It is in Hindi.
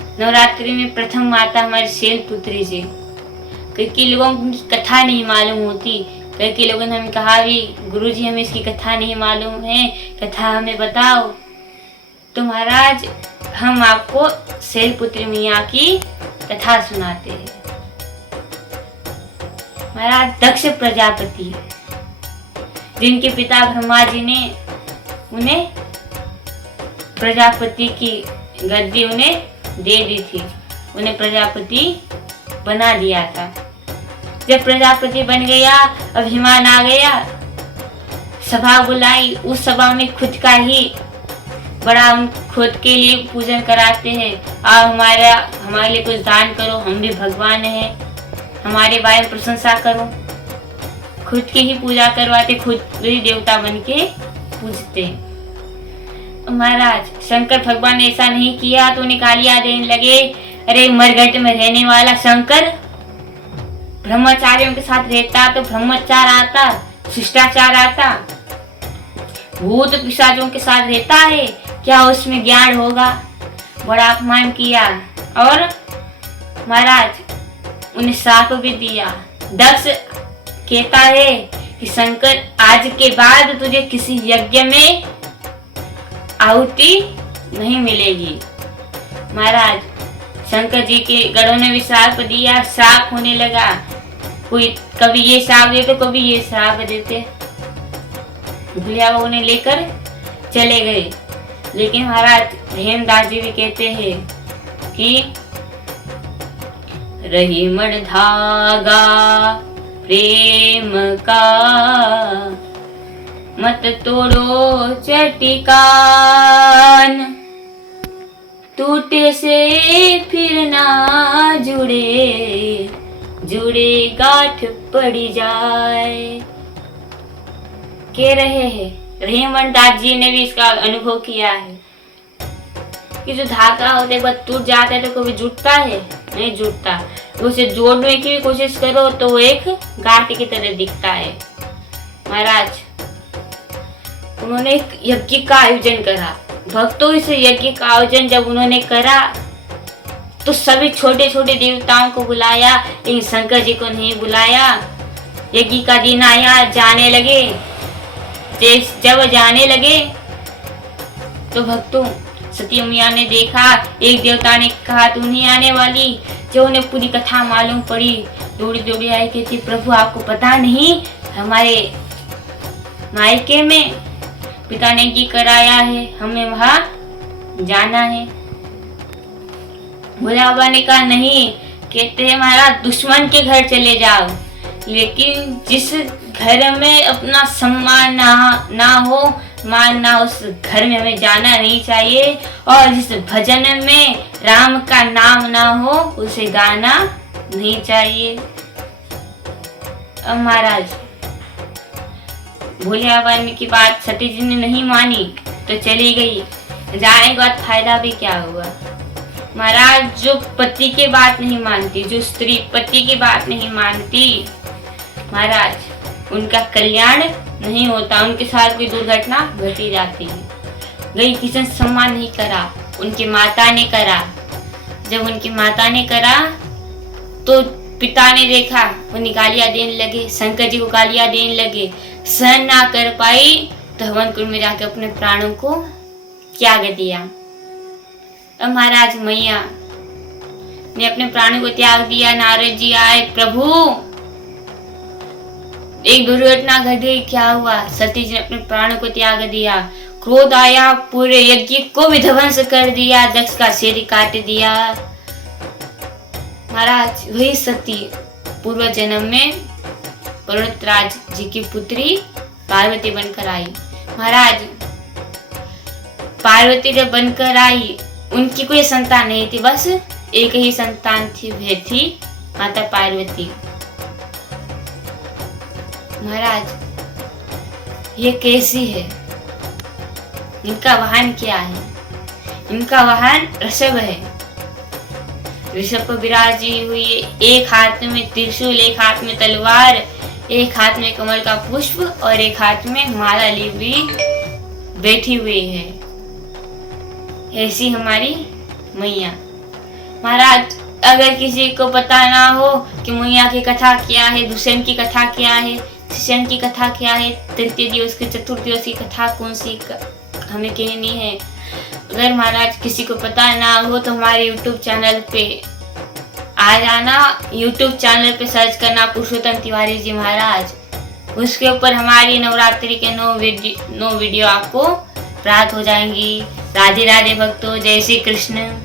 नवरात्रि में प्रथम माता हमारी शैलपुत्री जी। कई लोगों को उनकी कथा नहीं मालूम होती। कई लोगों ने हमें कहा भी गुरुजी हमें इसकी कथा नहीं मालूम है, कथा हमें बताओ। तो महाराज हम आपको शैलपुत्री मैया की कथा सुनाते हैं। महाराज दक्ष प्रजापति, जिनके पिता ब्रह्मा जी ने उन्हें प्रजापति की गद्दी उन्हें दे दी थी, उन्हें प्रजापति बना दिया था। जब प्रजापति बन गया, अभिमान आ गया, सभा बुलाई। उस सभा में खुद का ही बड़ा खुद के लिए पूजन कराते हैं। आप हमारे लिए कुछ दान करो, हम भी भगवान हैं, हमारे बारे में प्रशंसा करो। खुद की ही पूजा करवाते, खुद ही देवता बन के पूजते। महाराज शंकर भगवान ने ऐसा नहीं किया तो उन्हें गालियां देने लगे। अरे मरघट में रहने वाला शंकर ब्रह्मचारियों के साथ रहता तो ब्रह्मचार आता, शिष्टाचार आता। भूत पिशाचों के साथ रहता है, क्या उसमें ज्ञान होगा? बड़ा अपमान किया और महाराज उन्हें श्राप भी दिया। दक्ष कहता है कि शंकर आज के बाद तुझे किसी यज्ञ में आहुति नहीं मिलेगी। महाराज शंकर जी के गणों ने भी श्राप दिया, श्राप होने लगा। कोई कभी ये श्राप देते, कभी ये श्राप देते। भुलिया बाबू ने लेकर चले गए। लेकिन महाराज हेमदास जी भी कहते हैं कि रही मन धागा प्रेम का, मत तोड़ो चटिकान, टूटे से फिर ना जुड़े, जुड़े गांठ पड़ी जाए। कह रहे हैं रहीमन दास जी ने भी इसका अनुभव किया है कि जो धागा होता है वह टूट जाता है तो कभी जुटता है नहीं जुटता। उसे जोड़ने की भी कोशिश करो तो वो एक गांठ की तरह दिखता है। महाराज उन्होंने एक यज्ञ का आयोजन करा। भक्तों इस यज्ञ का आयोजन जब उन्होंने करा तो सभी छोटे छोटे देवताओं को बुलाया, लेकिन शंकर जी को नहीं बुलाया। यज्ञ का दिन आया, जाने लगे। जब जाने लगे तो भक्तों सती मैया ने देखा, एक देवता ने कहा तू नहीं आने वाली। जो उन्हें पूरी कथा मालूम पड़ी, दौड़ी दौड़ी आई, कहती प्रभु आपको पता नहीं हमारे मायके में पिता ने की कराया है, हमें वहां जाना है। भोले बाबा ने कहा नहीं, कहते हैं महाराज दुश्मन के घर चले जाओ, लेकिन जिस घर में अपना सम्मान ना हो, मान ना, उस घर में हमें जाना नहीं चाहिए। और जिस भजन में राम का नाम ना हो उसे गाना नहीं चाहिए। अब महाराज भोले बाबा की बात सती जी ने नहीं मानी तो चली गई। जाने के बाद फायदा भी क्या हुआ? महाराज जो पति की बात नहीं मानती, जो स्त्री पति की बात नहीं मानती, महाराज उनका कल्याण नहीं होता, उनके साथ कोई दुर्घटना घटी जाती है। गई किसी ने सम्मान नहीं करा, उनकी माता ने करा। जब उनकी माता ने करा तो पिता ने देखा, वो गालियां देने लगे, शंकर जी को गालियां देने लगे। सहन ना कर पाई तो हवन कुंड में जाकर अपने प्राणों को त्याग दिया। अब महाराज मैया ने अपने प्राणों को त्याग दिया। नारद जी आए, प्रभु एक दुर्घटना घट गई, क्या हुआ? सती जी ने अपने प्राणों को त्याग दिया। क्रोध आया, पूरे यज्ञ को भी ध्वंस कर दिया, दक्ष का सिर काट दिया। महाराज वही सती पूर्व जन्म में पर्वतराज जी की पुत्री पार्वती बनकर आई। महाराज पार्वती जब बनकर आई, उनकी कोई संतान नहीं थी, बस एक ही संतान थी, वह थी माता पार्वती। महाराज ये कैसी है? इनका वाहन क्या है? इनका वाहन ऋषभ है। ऋषभ पर विराजी हुई, एक हाथ में त्रिशूल, एक हाथ में तलवार, एक हाथ में कमल का पुष्प और एक हाथ में माला ली हुई बैठी हुई है। ऐसी हमारी मैया। महाराज अगर किसी को पता ना हो कि मुइया की कथा क्या है, दुष्यंत की कथा क्या है, शिष्यन की कथा क्या है, तृतीय दिवस की चतुर्थ दिवस की कथा कौन सी हमें कहनी है, अगर महाराज किसी को पता ना हो तो हमारे यूट्यूब चैनल पे आ जाना। यूट्यूब चैनल पे सर्च करना पुरुषोत्तम तिवारी जी महाराज, उसके ऊपर हमारी नवरात्रि के 9 वीडियो आपको प्राप्त हो जाएंगी। राधे राधे भक्तों, जय श्री कृष्ण।